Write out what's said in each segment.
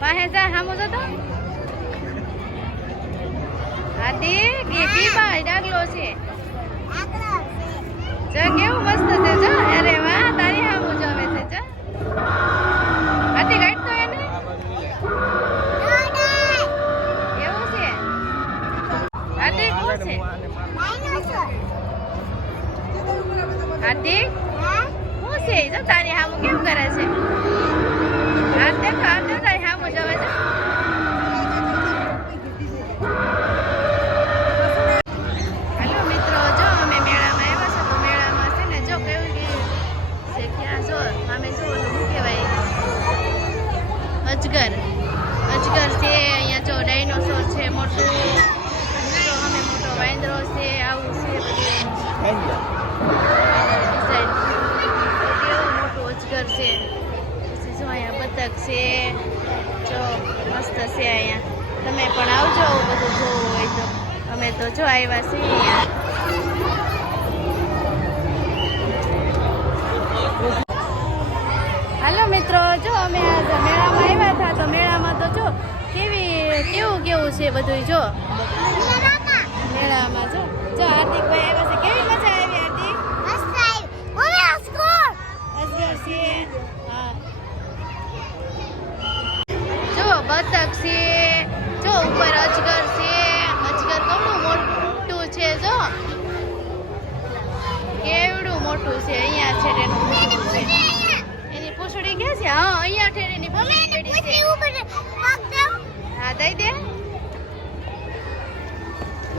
હામો જતો હાથી ગીબી ભાઈ ડાગલો છે. જો કેવું મસ્ત છે જો અજગર. અજગર છે અહીંયા જો ડાયનોસોર છે મોટું. અમે મોટો વાંદરો છે આવું છે ડિઝાઇન કેવું મોટું અજગર છે. પછી જો અહીંયા બતક છે. જો મસ્ત છે અહીંયા. તમે પણ આવજો આવું બધું જોવું હોય તો. અમે તો જો આવ્યા છીએ અહીંયા. હાલો મિત્રો જો અમે કેવી કેવું કેવું છે બધું જો? મેળામાં જો. જો હાર્દિકભાઈ આવ્યા છે. કેવી મજા આવી હાર્દિક અજગર છે હા જો બતક છે જો ઉપર અજગર છે અજગર કેવડું મોટું છે જો કેવડું મોટું છે અહીંયા છે તેનું મોટું છે એની પૂંછડી ક્યાં છે હા અહીંયા ઠેર એની પૂંછડી પડી છે હા દઈ દે.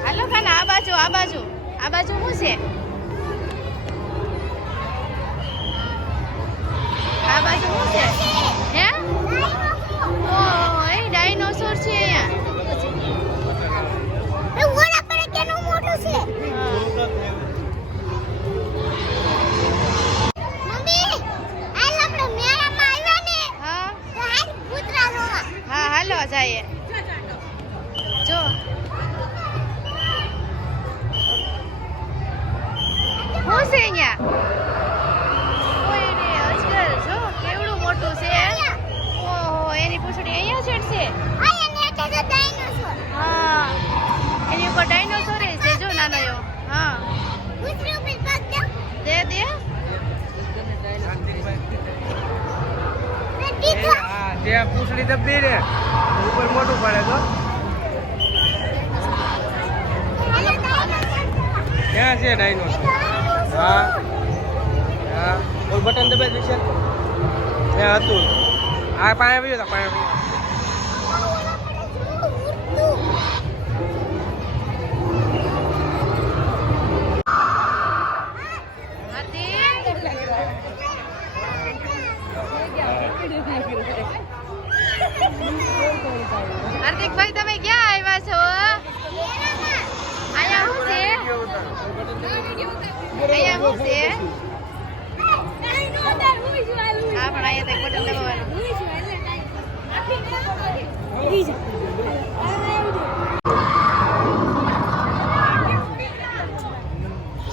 હાલો ખાના આ બાજુ આ બાજુ આ બાજુ શું છે? અહીંયા. જો, કેવડું મોટું છે. ઓહો, એની પૂછડી અહીંયા છેડશે હા, એની ઉપર ડાયનોસોર છે, જો નાનો એવો હા. દે દે. ત્યાં પૂછડી દબી રે. ઉપર મોટું પડે તો. ક્યાં છે ડાયનોસર? હા. હા. બટન દબાઈ દેશે ત્યાં હતું. આ પાસે આવ્યો હતા પાસે હાર્દિકભાઈ તમે ક્યાં આવ્યા છો અહીંયા શું છે અહીંયા શું છે? હા પણ અહીંયા તો બટન દબાવવાનું.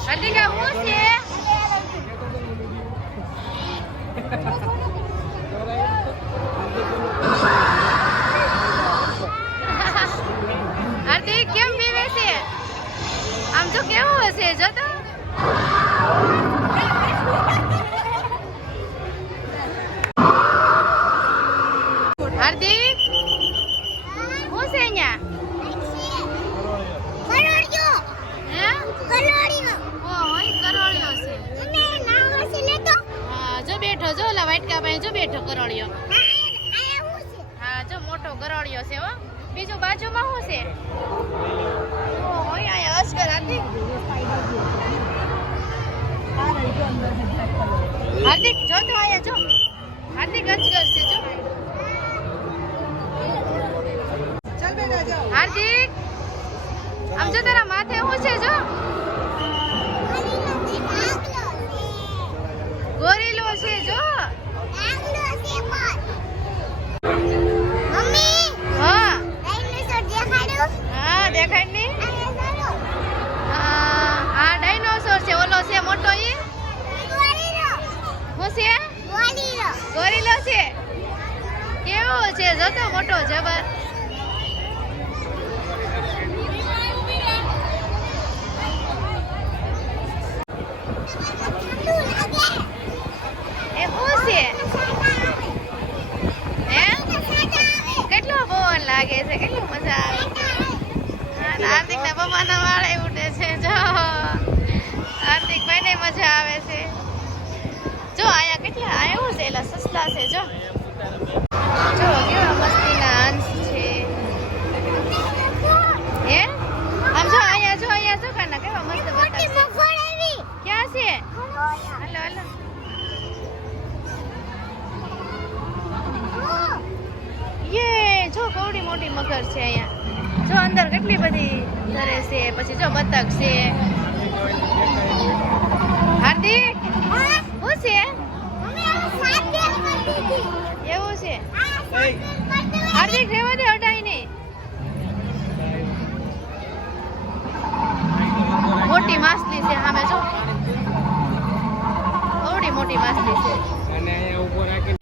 હાર્દિકા શું છે? હાર્દિક કેમ પીવે છે આમ તો કેવું હશે? જો તો. હાર્દિક? શું છે અહીંયા? હે? કરોળિયો છે. હા, જો બેઠો, જો ઓલા પાસે, જો બેઠો કરોળિયો. હા, જો મોટો ગરોળિયો છે, હો. બીજું બાજુમાં શું છે? અહીંયા અજગર હાર્દિક. હાર્દિક જો તો અહીંયા જો. હાર્દિક અજગર કરશે જો. હાર્દિક આમ જો તારા માથે શું છે જો. શું છે? ગોરીલો કેવો છે? જો મોટો જબર લાગે છે? કેટલી મજા આવે હાર્દિક ના પપ્પા ના વાળે ઉઠે છે. જો. હાર્દિક ને મજા આવે છે. જો આયા કેટલા આયા છે? એલા સસલા છે. જો કેવા મસ્તીના હંસ છે હે આમ જો આયા જો આયા જો કાના કેવા મસ્ત બતાવશે ક્યાં છે હાલો હાલો યે જો કવડી મોટી મગર છે અહીંયા. જો અંદર કેટલી બધી ઘરે છે, પછી જો બતક છે. હાર્દિક શું છે? એવું છે? હાર્દિક, રેવા દે હટાઈ નહીં મોટી માછલી છે સામે, જો. થોડી મોટી માછલી છે. અને ઉપર ઊભો